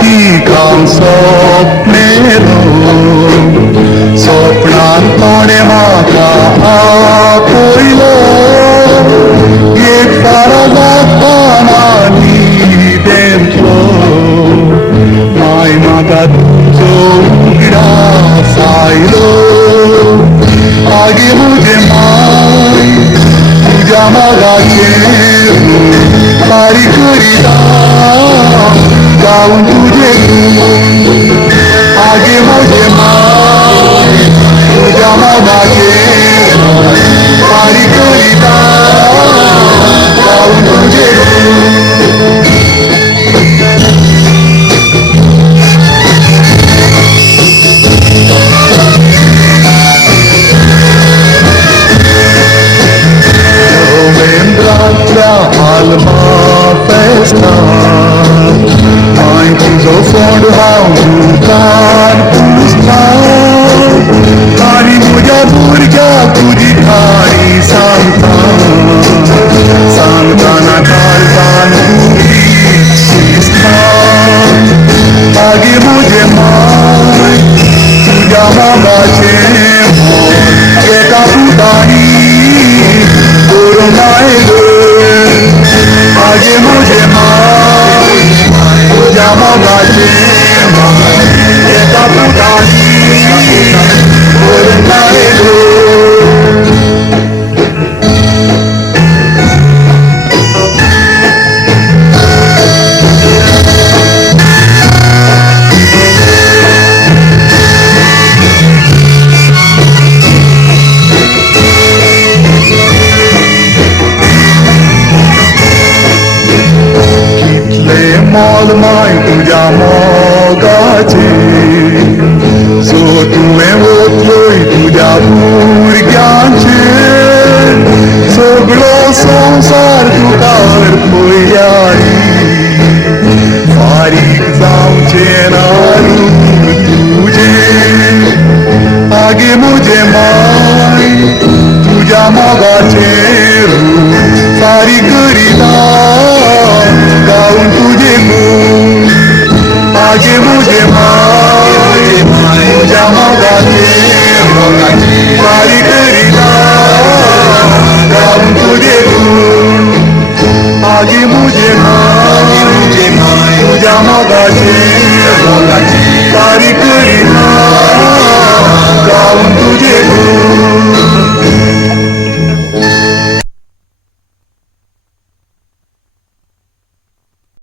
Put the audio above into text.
की काम स्वप्नेरो स्वप्नान कोणे म्हाका आपयलो एक फाराजातना न्हिदेंतलो माय म्हाका तुजो उगडास आयलो आगे मुझे माय तुज्या मोगाचेर बारीक करिता जाऊन तुझे आगे मुझे माय तुझ्या मोगाचेर बारीक करिता जाऊन तुझे alma festa mein tuzo fond haukan pusta tani muja durga tuji thari santana kalban puri sista age mujhe mai tuja magache eka putani gurmailo आगे मुझे माय तुझ्या मोगाचे एका पुटानी करून आयलो मोल माय तुझ्या मोगाचे सो तुवें ओतलोय तुझ्या भुरग्यांचे सगळो संवसार तुका अर्पयारी फारीक जावचे ना तुझे आगे मुझे माय तुझ्या मोगाचे फारीक करिता गाऊन तुझे आगे मुझे माय तुझ्या मोगाचे बारीक करिता गाऊन